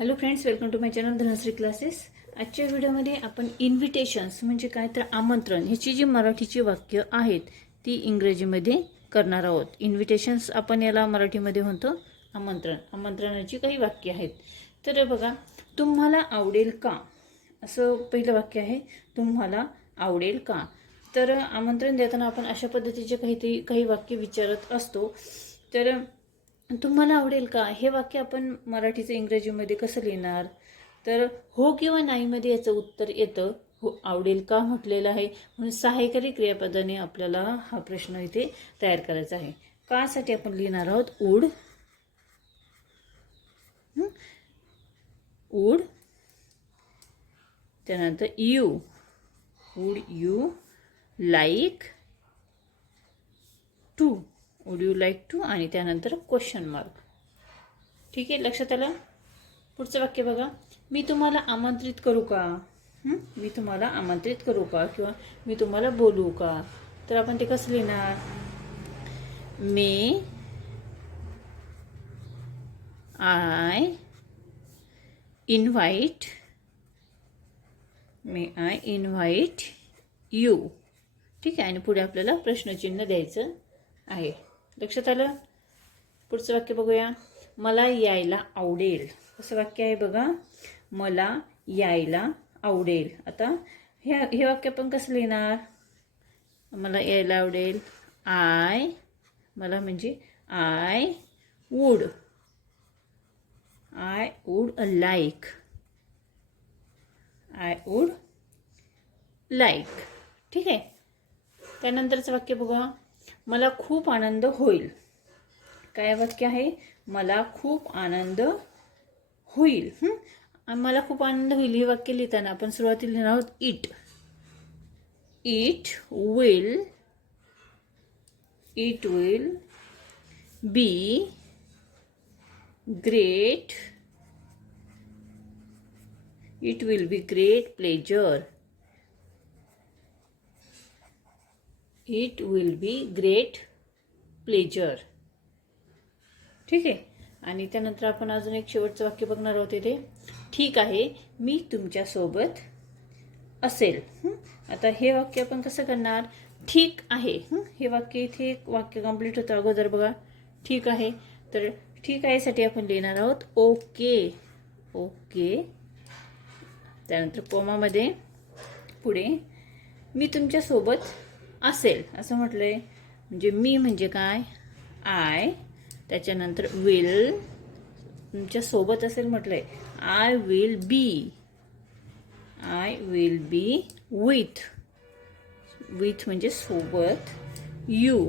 Hello friends welcome to my channel Dhanashree classes आजच्या व्हिडिओमध्ये आपण इन्व्हिटेशन्स म्हणजे काय तर आमंत्रण ह्याची जी मराठीची वाक्य आहेत ती इंग्रजीमध्ये करणार आहोत. इन्व्हिटेशन्स आपण याला मराठीमध्ये म्हणतो आमंत्रण. आमंत्रणाची काही वाक्य आहेत. तर बघा तुम्हाला आवडेल का? असं पहिलं वाक्य आहे तुम्हाला आवडेल का? तर आमंत्रण देताना आपण अशा पद्धतीचे काहीतरी काही वाक्य विचारत असतो. तर तुम्हाला आवडेल का? हे वाक्य आपण मराठीचं इंग्रजीमध्ये कसं लिहिणार? तर हो किंवा नाहीमध्ये याचं उत्तर येतं. हो आवडेल का म्हटलेलं आहे. म्हणून सहायकारी क्रियापदाने आपल्याला हा प्रश्न इथे तयार करायचा आहे. कासाठी आपण लिहिणार आहोत उड. उड. त्यानंतर you. Would you. Like to. Would you like to आणि त्यानंतर क्वेश्चन मार्क ठीक आहे लक्षात आलं? पुढचं वाक्य बघा. मी तुम्हाला आमंत्रित करू का? मी तुम्हाला आमंत्रित करू का? किंवा मी तुम्हाला बोलू का? तर आपण ते कसं लिहिणार? May I invite may I invite you. ठीक आहे आणि पुढे आपल्याला प्रश्नचिन्ह द्यायचं आहे. लक्षात आलं? पुढचं वाक्य बघूया. मला यायला आवडेल. असं वाक्य आहे बघा? मला यायला आवडेल. आता हे हे वाक्य आपण कसं लिहिणार? मला यायला आवडेल. आय मला म्हणजे I would I would uh like I would like ठीक आहे? त्यानंतरचं वाक्य बघा मला खूप आनंद होईल. काय वाक्य आहे? मला खूप आनंद होईल. मला खूप आनंद होईल हे वाक्य लिहिताना. आपण सुरुवातीला लिहिणार आहोत it. It will it will be great it will be great pleasure it will be great pleasure ठीक आहे? आणि त्यानंतर आपण अजून एक शेवटचं वाक्य बघणार आहोत इथे. ठीक आहे मी तुमच्यासोबत असेल. आता हे वाक्य आपण कसं करणार? ठीक आहे. हे? वाक्य इथे एक वाक्य कंप्लीट होतं अगोदर बघा. ठीक आहे. तर ठीक आहेसाठी आपण लिहिणार आहोत ओके. ओके. त्यानंतर कोमामध्ये पुढे मी तुमच्यासोबत असेल. असं म्हटलं आहे म्हणजे मी म्हणजे काय? आय त्याच्यानंतर विल तुमच्यासोबत असेल म्हटलंय. I will be I will be with with म्हणजे सोबत. यू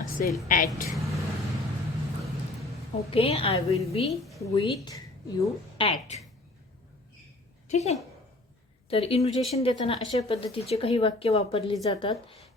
असेल at okay I will be with you at ठीक आहे? तर इन्व्हिटेशन देताना अशा पद्धतीचे काही वाक्य वापरली जातात.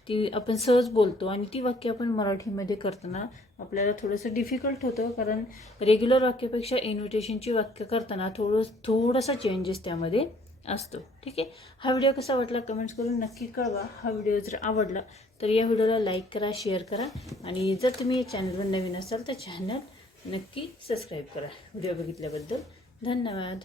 ती आपण सहज बोलतो आणि ती वाक्य आपण मराठीमध्ये करताना आपल्याला थोडंसं डिफिकल्ट होतं. कारण रेग्युलर वाक्यापेक्षा इन्व्हिटेशनची वाक्य करताना थोडं थोडासा चेंजेस त्यामध्ये असतो. ठीक आहे? हा व्हिडिओ कसा वाटला कमेंट्स करून नक्की कळवा. हा व्हिडिओ जर आवडला तर या व्हिडिओला लाईक करा शेअर करा आणि जर तुम्ही या चॅनलवर नवीन असाल तर चॅनल नक्की सबस्क्राईब करा. व्हिडिओ बघितल्याबद्दल धन्यवाद.